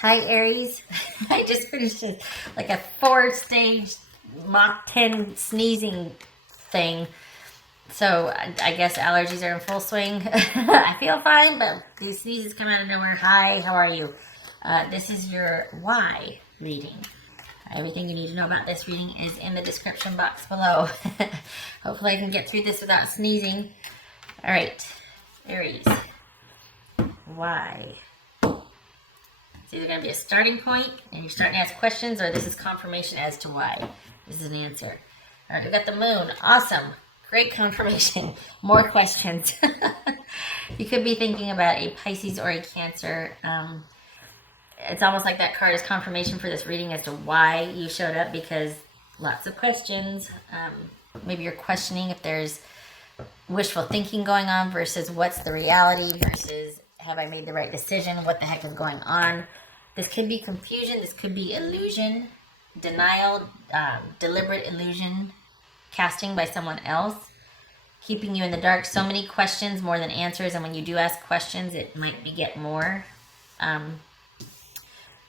Hi, Aries. I just finished like a 4-stage Mach 10 sneezing thing. So I guess allergies are in full swing. I feel fine, but these sneezes come out of nowhere. Hi, how are you? This is your why reading. Everything you need to know about this reading is in the description box below. Hopefully I can get through this without sneezing. All right, Aries. Why? It's either going to be a starting point and you're starting to ask questions, or this is confirmation as to why. This is an answer. All right, we got the moon. Awesome. Great confirmation. More questions. You could be thinking about a Pisces or a Cancer. It's almost like that card is confirmation for this reading as to why you showed up, because lots of questions. Maybe you're questioning if there's wishful thinking going on versus what's the reality versus have I made the right decision? What the heck is going on? This could be confusion. This could be illusion, denial, deliberate illusion, casting by someone else, keeping you in the dark. So many questions, more than answers. And when you do ask questions, it might beget more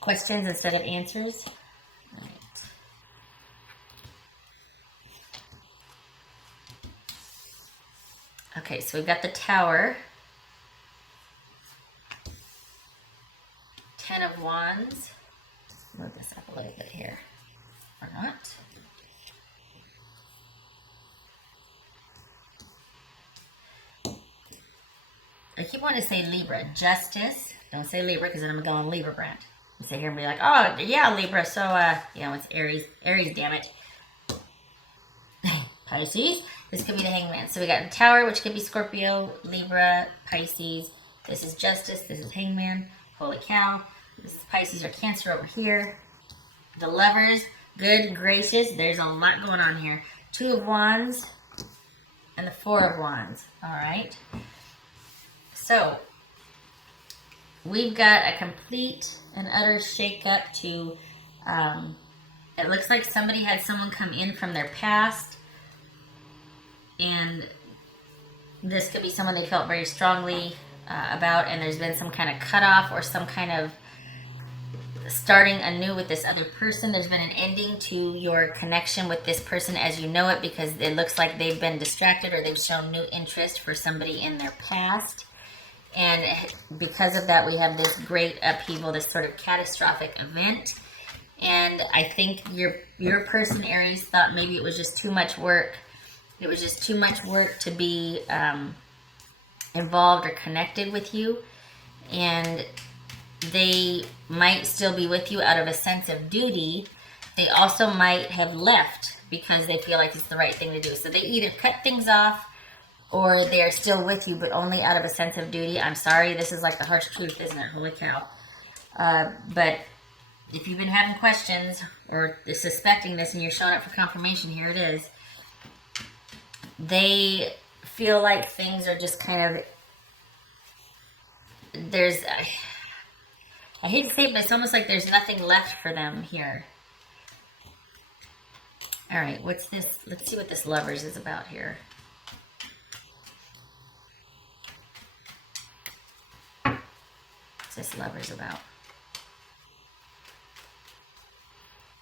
questions instead of answers. All right. Okay, so we've got the Tower. 10 of Wands. Move this up a little bit here. Or not. I keep wanting to say Libra. Justice. Don't say Libra because then I'm going Libra brand. And sit here and be like, oh, yeah, Libra. So, it's Aries. Aries, damn it. Pisces. This could be the Hangman. So we got the Tower, which could be Scorpio, Libra, Pisces. This is Justice. This is Hangman. Holy cow. This is Pisces or Cancer over here. The Lovers. Good gracious. There's a lot going on here. 2 of Wands and the 4 of Wands. All right. So we've got a complete and utter shake-up to, it looks like somebody had someone come in from their past, and this could be someone they felt very strongly about, and there's been some kind of cutoff or some kind of starting anew with this other person. There's been an ending to your connection with this person as you know it, because it looks like they've been distracted or they've shown new interest for somebody in their past. And because of that, we have this great upheaval, this sort of catastrophic event. And I think your person, Aries, thought maybe it was just too much work. It was just too much work to be involved or connected with you. And they might still be with you out of a sense of duty. They also might have left because they feel like it's the right thing to do. So they either cut things off or they are still with you, but only out of a sense of duty. I'm sorry, this is like the harsh truth, isn't it? Holy cow. But if you've been having questions or suspecting this and you're showing up for confirmation, here it is. They feel like things are just kind of, I hate to say it, but it's almost like there's nothing left for them here. All right, what's this? Let's see what this Lovers is about here. What's this Lovers about?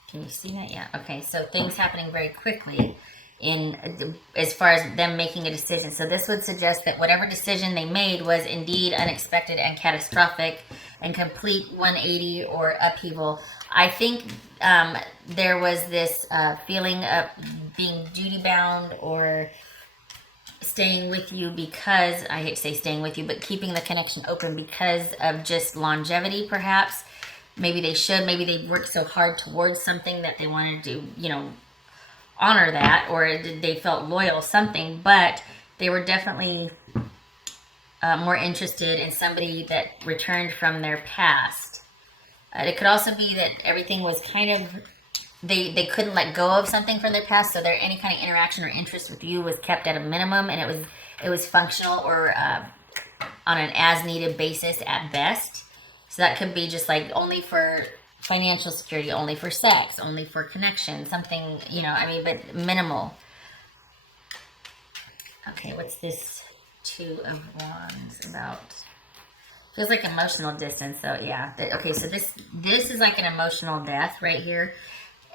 Can you see that? Yeah. Okay, so things happening very quickly in as far as them making a decision. So this would suggest that whatever decision they made was indeed unexpected and catastrophic and complete 180 or upheaval. I think there was this feeling of being duty bound or staying with you because, I hate to say staying with you, but keeping the connection open because of just longevity perhaps. Maybe they should, maybe they worked so hard towards something that they wanted to, honor that, or they felt loyal, something, but they were definitely more interested in somebody that returned from their past. It could also be that everything was kind of, they couldn't let go of something from their past, so any kind of interaction or interest with you was kept at a minimum, and it was functional or on an as-needed basis at best. So that could be just like only for financial security, only for sex, only for connection, something, but minimal. Okay, what's this 2 of Wands about? Feels like emotional distance, though. Yeah. Okay, so this is like an emotional death right here.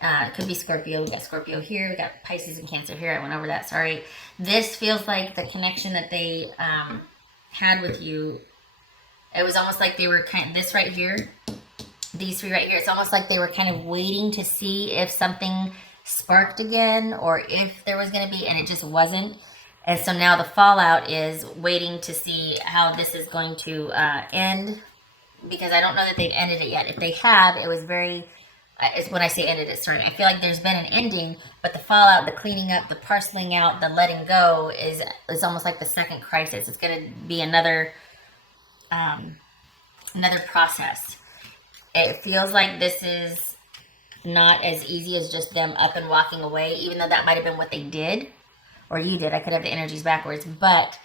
It could be Scorpio. We got Scorpio here. We got Pisces and Cancer here. I went over that. Sorry. This feels like the connection that they had with you. It was almost like they were this right here, these three right here. It's almost like they were kind of waiting to see if something sparked again or if there was going to be, and it just wasn't. And so now the fallout is waiting to see how this is going to end, because I don't know that they've ended it yet. If they have, it was very, it's when I say ended it, sorry. I feel like there's been an ending, but the fallout, the cleaning up, the parceling out, the letting go is almost like the second crisis. It's going to be another process. It feels like this is not as easy as just them up and walking away, even though that might have been what they did. Or you did. I could have the energies backwards. But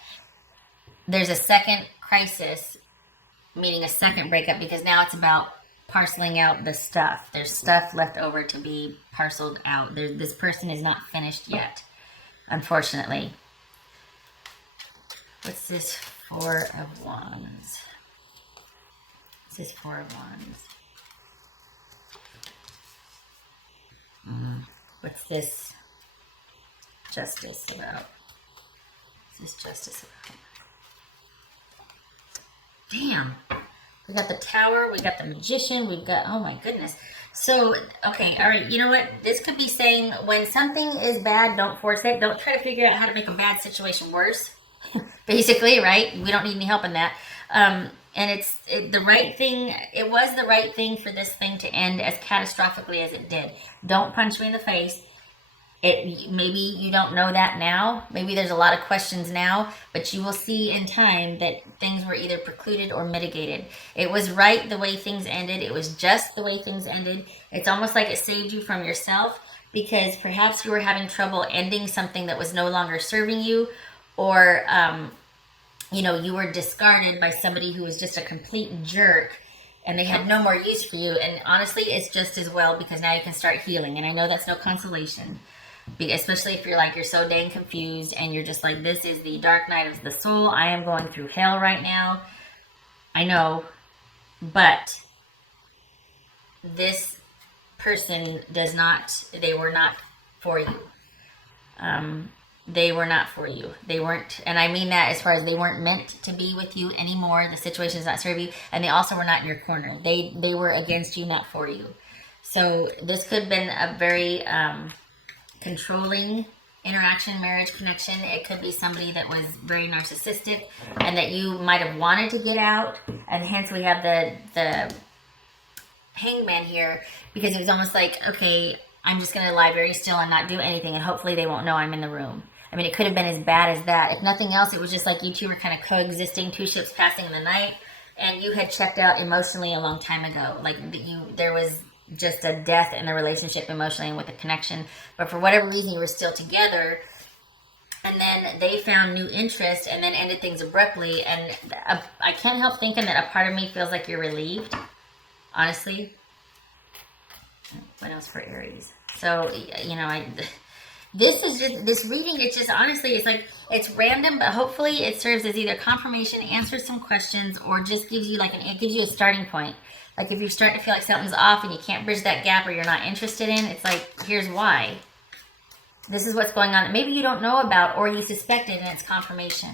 there's a second crisis, meaning a second breakup, because now it's about parceling out the stuff. There's stuff left over to be parceled out. This person is not finished yet, unfortunately. What's this Four of Wands? What's this Four of Wands? What's this Justice about? What's this Justice about? Damn. We got the Tower, we got the Magician, we've got, oh my goodness. So, okay, all right, you know what? This could be saying when something is bad, don't force it. Don't try to figure out how to make a bad situation worse. Basically, right? We don't need any help in that. And the right thing, it was the right thing for this thing to end as catastrophically as it did. Don't punch me in the face. Maybe you don't know that now. Maybe there's a lot of questions now, but you will see in time that things were either precluded or mitigated. It was right the way things ended. It was just the way things ended. It's almost like it saved you from yourself, because perhaps you were having trouble ending something that was no longer serving you, or you were discarded by somebody who was just a complete jerk and they had no more use for you. And honestly, it's just as well, because now you can start healing. And I know that's no consolation, especially if you're so dang confused and you're just like, this is the dark night of the soul. I am going through hell right now. I know, but this person they were not for you. They were not for you. They weren't, and I mean that as far as they weren't meant to be with you anymore. The situation does not serve you, and they also were not in your corner. They were against you, not for you. So this could have been a very controlling interaction, marriage connection. It could be somebody that was very narcissistic and that you might have wanted to get out, and hence we have the Hangman here, because it was almost like, okay, I'm just going to lie very still and not do anything, and hopefully they won't know I'm in the room. I mean, it could have been as bad as that. If nothing else, it was just like you two were kind of coexisting, two ships passing in the night, and you had checked out emotionally a long time ago. Like, there was just a death in the relationship emotionally and with the connection. But for whatever reason, you were still together, and then they found new interest and then ended things abruptly. And I can't help thinking that a part of me feels like you're relieved, honestly. What else for Aries? So, this reading, it's just, honestly, it's like, it's random, but hopefully it serves as either confirmation, answers some questions, or just gives you it gives you a starting point. Like, if you're starting to feel like something's off and you can't bridge that gap, or you're not interested in, it's like, here's why. This is what's going on that maybe you don't know about, or you suspected, and it's confirmation.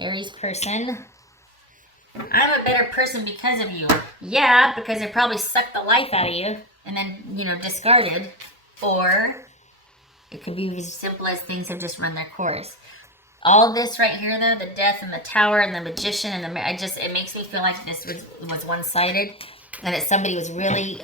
Aries person. I'm a better person because of you. Yeah, because they probably sucked the life out of you and then, discarded. Or it could be as simple as things have just run their course. All this right here, though, the Death and the Tower and the Magician and it makes me feel like this was one-sided, and that somebody was really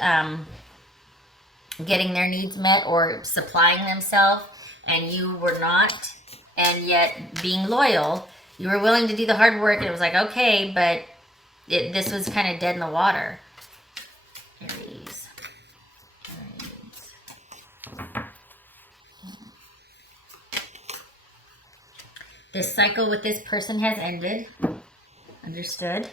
getting their needs met or supplying themselves, and you were not, and yet being loyal, you were willing to do the hard work, and it was like, okay, but this was kind of dead in the water. Aries. This cycle with this person has ended. Understood.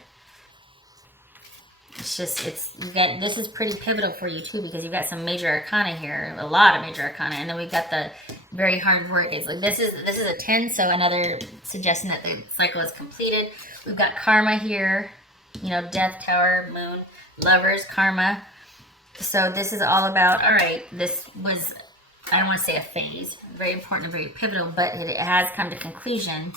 It's just, this is pretty pivotal for you too, because you've got some major arcana here, a lot of major arcana, and then we've got the very hard work. It's like this is a 10, so another suggestion that the cycle is completed. We've got karma here, you know, death, tower, moon, lovers, karma. So this is all about, all right, this was, I don't want to say a phase, very important and very pivotal, but it has come to conclusion.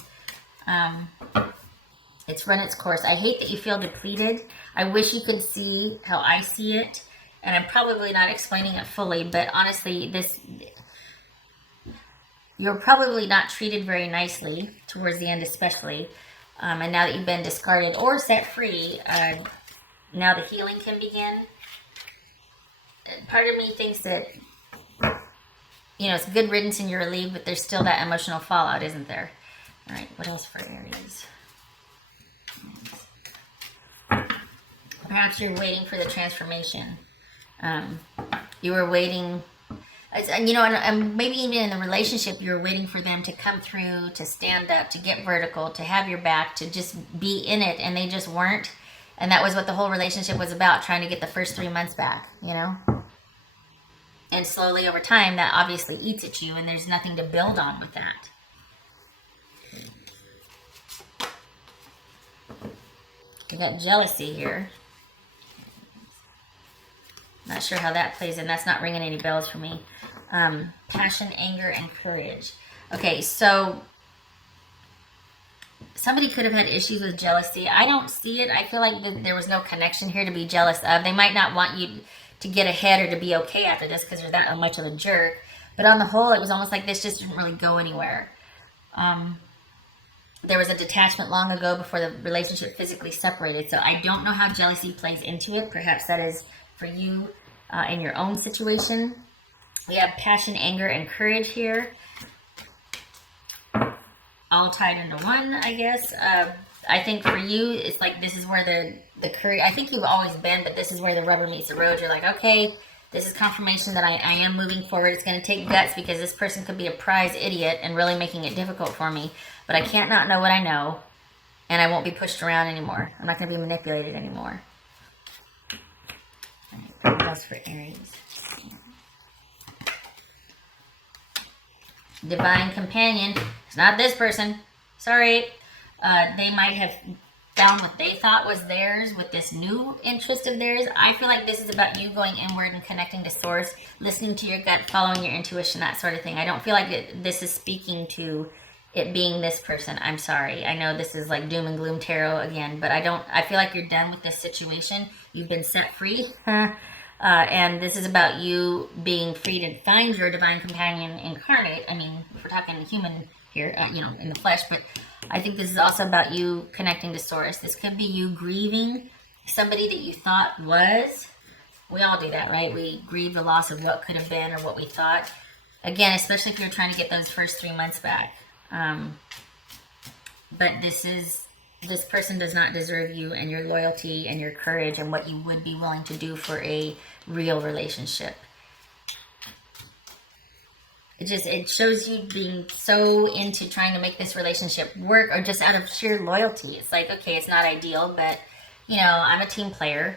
It's run its course. I hate that you feel depleted. I wish you could see how I see it, and I'm probably not explaining it fully, but honestly, you're probably not treated very nicely towards the end, especially. And now that you've been discarded or set free, now the healing can begin. Part of me thinks that, you know, it's good riddance and you're relieved, but there's still that emotional fallout, isn't there? All right, what else for Aries? Perhaps you're waiting for the transformation. You were waiting, you know, and maybe even in the relationship, you were waiting for them to come through, to stand up, to get vertical, to have your back, to just be in it, and they just weren't. And that was what the whole relationship was about, trying to get the first 3 months back, you know? And slowly over time, that obviously eats at you, and there's nothing to build on with that. You got jealousy here. Not sure how that plays in. That's not ringing any bells for me. Passion, anger, and courage. Okay, so somebody could have had issues with jealousy. I don't see it. I feel like there was no connection here to be jealous of. They might not want you to get ahead or to be okay after this because you're that much of a jerk. But on the whole, it was almost like this just didn't really go anywhere. There was a detachment long ago before the relationship physically separated. So I don't know how jealousy plays into it. Perhaps that is for you in your own situation. We have passion, anger, and courage here. All tied into one, I guess. I think for you, it's like this is where the courage, I think you've always been, but this is where the rubber meets the road. You're like, okay, this is confirmation that I am moving forward. It's going to take guts because this person could be a prize idiot and really making it difficult for me. But I can't not know what I know, and I won't be pushed around anymore. I'm not going to be manipulated anymore. All right, what else for Aries? Divine companion. It's not this person. Sorry. They might have found what they thought was theirs with this new interest of theirs. I feel like this is about you going inward and connecting to source, listening to your gut, following your intuition, that sort of thing. I don't feel like this is speaking to it being this person. I'm sorry. I know this is like doom and gloom tarot again, but I feel like you're done with this situation. You've been set free. And this is about you being free to find your divine companion incarnate. I mean, if we're talking human here, you know, in the flesh, but I think this is also about you connecting to source. This could be you grieving somebody that you thought was. We all do that, right? We grieve the loss of what could have been or what we thought. Again, especially if you're trying to get those first 3 months back. But this person does not deserve you and your loyalty and your courage and what you would be willing to do for a real relationship. It shows you being so into trying to make this relationship work, or just out of sheer loyalty. It's like, okay, it's not ideal, but you know, I'm a team player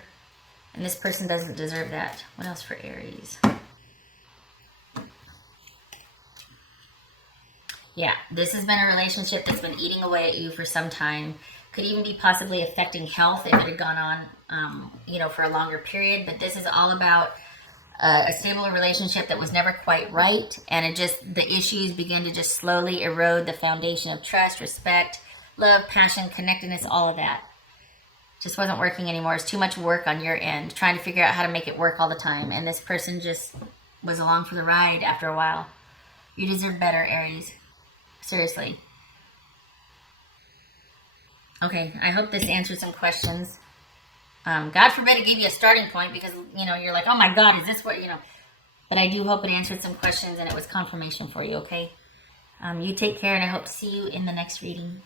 and this person doesn't deserve that. What else for Aries? Yeah, this has been a relationship that's been eating away at you for some time. Could even be possibly affecting health if it had gone on, you know, for a longer period. But this is all about a stable relationship that was never quite right. And the issues begin to just slowly erode the foundation of trust, respect, love, passion, connectedness, all of that. Just wasn't working anymore. It's too much work on your end, trying to figure out how to make it work all the time. And this person just was along for the ride after a while. You deserve better, Aries. Seriously. Okay, I hope this answered some questions. God forbid it gave you a starting point because, you know, you're like, oh my God, is this what, you know. But I do hope it answered some questions and it was confirmation for you, okay? You take care and I hope to see you in the next reading.